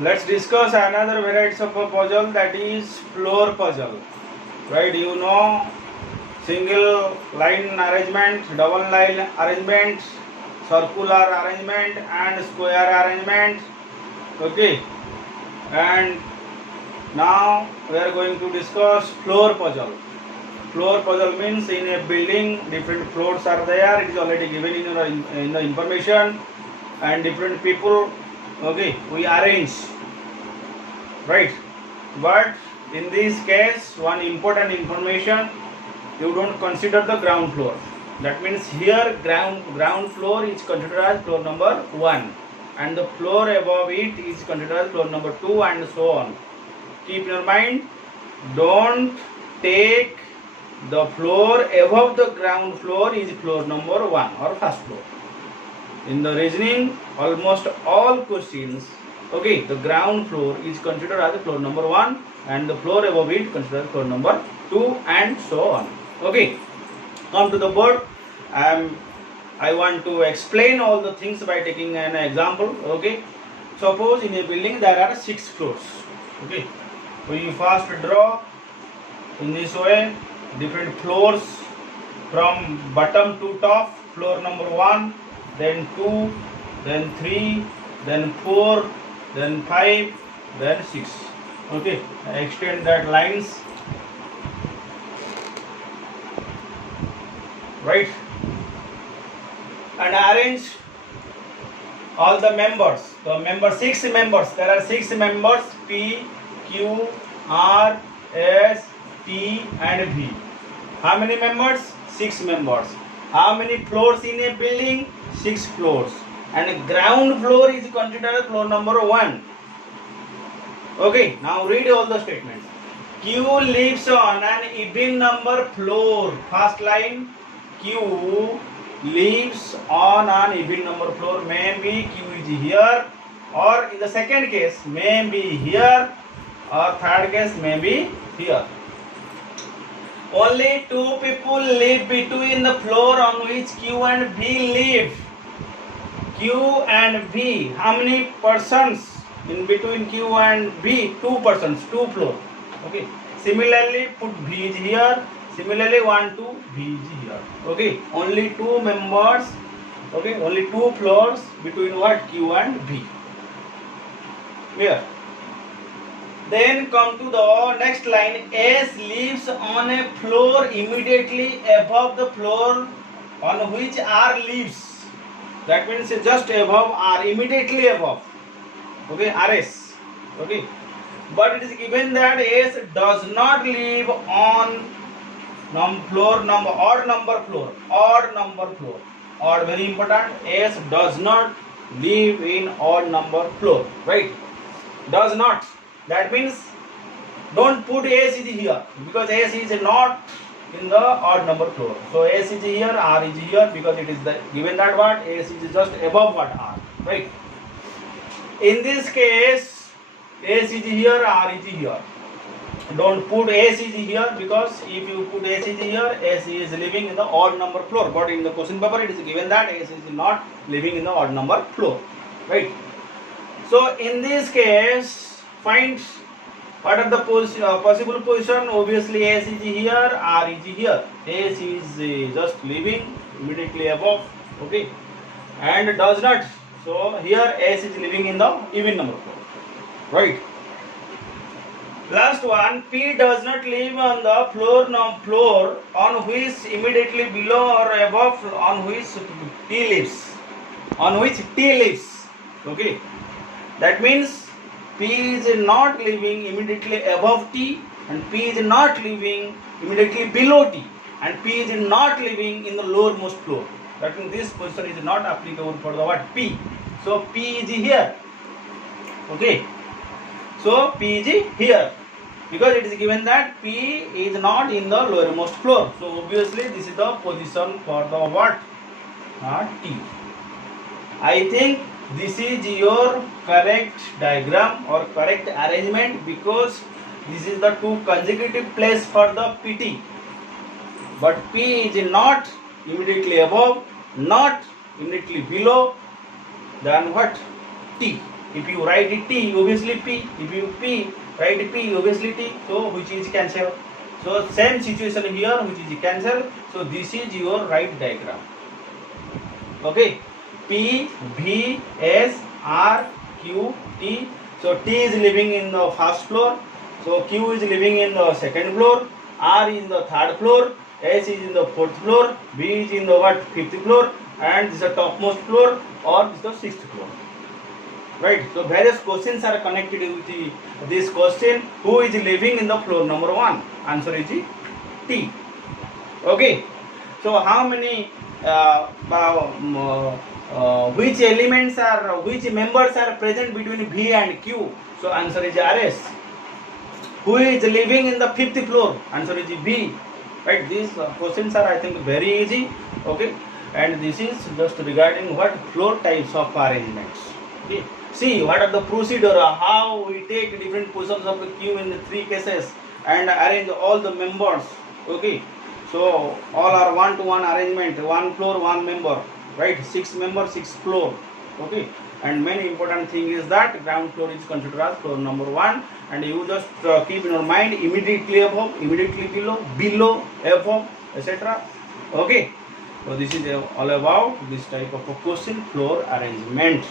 let's discuss another variety of a puzzle, that is floor puzzle. Right, you know, single line arrangement, double line arrangement, circular arrangement and square arrangement. Okay, and now we are going to discuss floor puzzle. Floor puzzle means in a building different floors are there. It is already given in the information, and different people, okay, we arrange, right? But in this case, one important information, you don't consider the ground floor. That means here ground floor is considered as floor number 1, and the floor above it is considered as floor number 2, and so on. Keep in your mind, don't take the floor above the ground floor is floor number 1 or first floor. In the reasoning, almost all questions, okay, the ground floor is considered as floor number 1 and the floor above it considered floor number 2, and so on. Okay, come to the board. I want to explain all the things by taking an example. Okay, suppose in a building there are 6 floors. Okay, we first draw in this way different floors from bottom to top. Floor number 1, then 2, then 3, then 4, then 5, then 6. Okay, I extend that lines, right, and arrange all the members. The 6 members, there are 6 members, P, Q, R, S, T and V. How many members? 6 members. How many floors in a building? 6 floors. And ground floor is considered floor number 1. Okay, now read all the statements. Q lives on an even number floor. First line, Q lives on an even number floor. Maybe Q is here, or in the second case, maybe here, or third case, maybe here. Only 2 people live between the floor on which Q and V live. Q and V. How many persons in between Q and V? 2 persons, 2 floors. Okay. Similarly, put V is here. Similarly, 1, 2, V is here. Okay. Only 2 members. Okay. Only 2 floors between what? Q and V. Here. Then come to the next line. S lives on a floor immediately above the floor on which R lives. That means just above R, immediately above. Okay, RS. Okay. But it is given that S does not live on floor number, odd number floor. Odd number floor. Odd, very important. S does not live in odd number floor. Right? Does not. That means don't put S is here, because S is not in the odd number floor. So S is here, R is here, because it is given that what S is just above what R, right? In this case, S is here, R is here. Don't put S is here, because if you put S is here, S is living in the odd number floor. But in the question paper, it is given that S is not living in the odd number floor, right? So in this case, find what are the possible position. Obviously S is here, R is here. S is just living immediately above, okay, and does not. So here S is living in the even number floor, right? Last one, P does not live on the floor on which immediately below or above on which T lives. On which T lives, okay. That means P is not living immediately above T, and P is not living immediately below T, and P is not living in the lowermost floor. That means this position is not applicable for the what? P. So P is here. Okay. So P is here, because it is given that P is not in the lowermost floor. So obviously this is the position for the what? T. I think this is your correct diagram or correct arrangement, because this is the 2 consecutive place for the PT. But P is not immediately above, not immediately below, then what? T. If you write T, obviously P. If you P, write P, obviously T. So which is cancel. So same situation here, which is cancel. So this is your right diagram. Okay. P, V, S, R, Q, T. So T is living in the first floor. So Q is living in the second floor. R is in the third floor. S is in the fourth floor. V is in the what? Fifth floor. And this is the topmost floor, or this is the sixth floor. Right. So various questions are connected with this question. Who is living in the floor number 1? Answer is T. Okay. So how many which elements are, which members are present between V and Q? So answer is RS. Who is living in the 5th floor? Answer is B. Right. These questions are, I think, very easy. Okay. And this is just regarding what floor types of arrangements. Okay. See what are the procedure, how we take different positions of the Q in the 3 cases and arrange all the members. Okay. So all are 1-to-1 arrangement, 1 floor, 1 member, right? 6 member, 6 floor. Okay. And main important thing is that ground floor is considered as floor number 1, and you just keep in your mind immediately above, immediately below, above, etc. Okay. So this is all about this type of a question, floor arrangement.